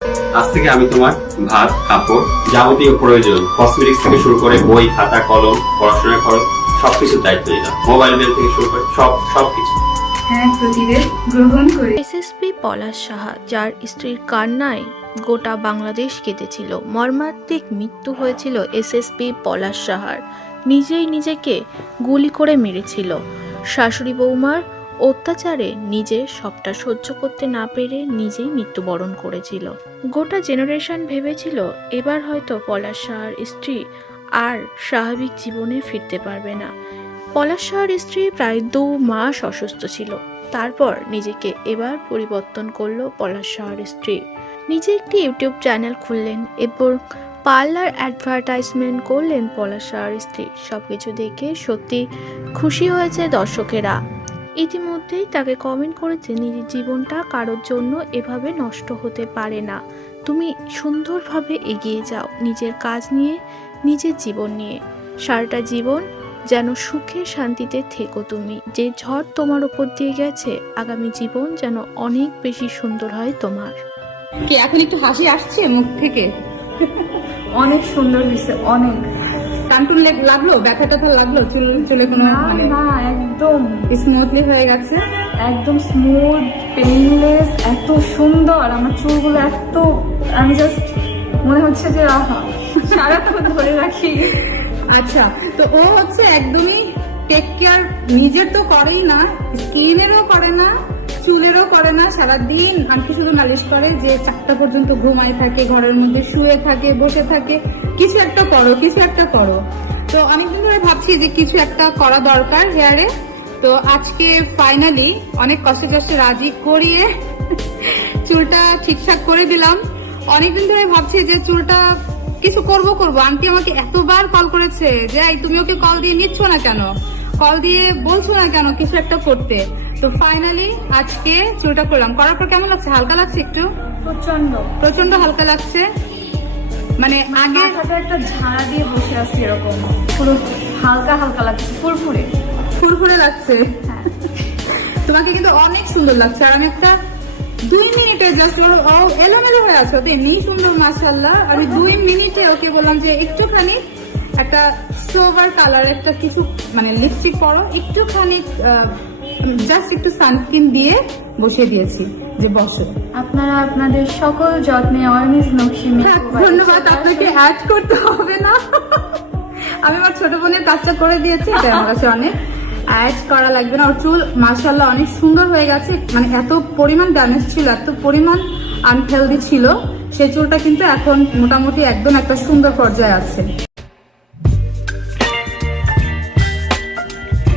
আজ থেকে আমি তোমার ভাত, কাপড়, যাবতীয় প্রয়োজন কসমেটিক্স থেকে শুরু করে বই, খাতা, কলম, পড়াশোনার খরচ সবকিছুর দায়িত্ব নিলাম। মোবাইল বিল থেকে শুরু করে সবকিছু। হ্যাঁ, প্রতিদিন গ্রহণ করি। এসএসপি পলাশ সাহা, যার স্ত্রীর কান্নায় গোটা বাংলাদেশ কেঁদেছিল। মর্মান্তিক মৃত্যু হয়েছিল এসএসপি পলাশ সাহার। নিজেই নিজেকে গুলি করে মেরেছিল। শাশুড়ি বৌমার অত্যাচারে নিজে সবটা সহ্য করতে না পেরে নিজেই মৃত্যুবরণ করেছিল। গোটা জেনারেশন ভেবেছিল এবার হয়তো পলাশ সাহার স্ত্রী আর স্বাভাবিক জীবনে ফিরতে পারবে না। পলাশ সাহার স্ত্রী প্রায় 2 মাস অসুস্থ ছিল। তারপর নিজেকে এবার পরিবর্তন করলো পলাশ সাহার স্ত্রী। নিজে একটি ইউটিউব চ্যানেল খুললেন এবং পার্লার অ্যাডভার্টাইজমেন্ট করলেন পলাশ সাহার স্ত্রী। সবকিছু দেখে সত্যি খুশি হয়েছে দর্শকেরা। ইতিমধ্যেই তাকে কমেন্ট করেছে, নিজের জীবনটা কারোর জন্য এভাবে নষ্ট হতে পারে না। তুমি সুন্দরভাবে এগিয়ে যাও নিজের কাজ নিয়ে, নিজের জীবন নিয়ে। সারাটা জীবন যেন সুখে শান্তিতে থেকো তুমি। যে ঝড় তোমার উপর দিয়ে গেছে, আগামী জীবন যেন অনেক বেশি সুন্দর হয় তোমার। কি এখন একটু হাসি আসছে মুখ থেকে? অনেক সুন্দর হয়েছে, অনেক। টানটুন লাগলো? ব্যথা ট্যাথা লাগলো? চুলে কোনো না না, একদম স্মুথলি হয়ে গেছে? একদম স্মুথ, পেইনলেস, এত সুন্দর। আমার চুলগুলো এত, আমি জাস্ট মনে হচ্ছে যে আহা, সারাক্ষণ ধরে রাখি। আচ্ছা, তো ও হচ্ছে একদমই টেক কেয়ার নিজের তো করেই না, স্কিনেরও করে না, চুলেরও করে না। সারাদিন আমাকে শুধু নালিশ করে যে 4টা পর্যন্ত ঘুমায় থাকে, ঘরের মধ্যে শুয়ে থাকে, বসে থাকে। কিছু একটা করো, কিছু একটা করো। তো অনেকদিন ধরে ভাবছি যে কিছু একটা করা দরকার হেয়ারে। তো আজকে ফাইনালি অনেক কষ্টে রাজি করিয়ে চুলটা ঠিকঠাক করে দিলাম। অনেকদিন ধরে ভাবছি যে চুলটা কিছু করবো। আন্টি আমাকে এতবার কল করেছে যে তুমি ওকে কল দিয়ে নিচ্ছ না কেন, কল দিয়ে বলছো না কেন কিছু একটা করতে। তো ফাইনালি আজকে চুলটা করলাম। করার পর কেমন লাগছে? হালকা লাগছে একটু? প্রচন্ড হালকা লাগছে। মানে আগে একটা ঝাড়া দিয়ে বসে আছি, এরকম পুরো হালকা হালকা লাগছে, ফুরফুরে লাগছে। তোমাকে কিন্তু অনেক সুন্দর লাগছে। আর আমি একটা 2 মিনিটে জাস্ট এলোমেলো হয়ে আছে, তো এমনিই সুন্দর মাশাআল্লাহ। আমি 2 মিনিটে ওকে বললাম যে একটুখানি একটা সোভার কালার একটা কিছু মানে লিপস্টিক পরো, একটুখানি জাস্ট একটু সানস্ক্রিন দিয়ে বসিয়ে দিয়েছি যে বসো। আপনারা আপনাদের সকল যত্নে অয়নিজ নকশি। ধন্যবাদ, আপনাকে অ্যাড করতে হবে না। আমি আমার ছোট বোনের কাজটা করে দিয়েছি, এটা আমার কাছে অনেক। অ্যাড করা লাগবে না। ওর চুল মাশাআল্লাহ অনেক সুন্দর হয়ে গেছে। মানে এত পরিমাণ ড্যামেজ ছিল, এত পরিমাণ আনহেলদি ছিল, সেই চুলটা কিন্তু এখন মোটামুটি একদম একটা সুন্দর পর্যায়ে আছে।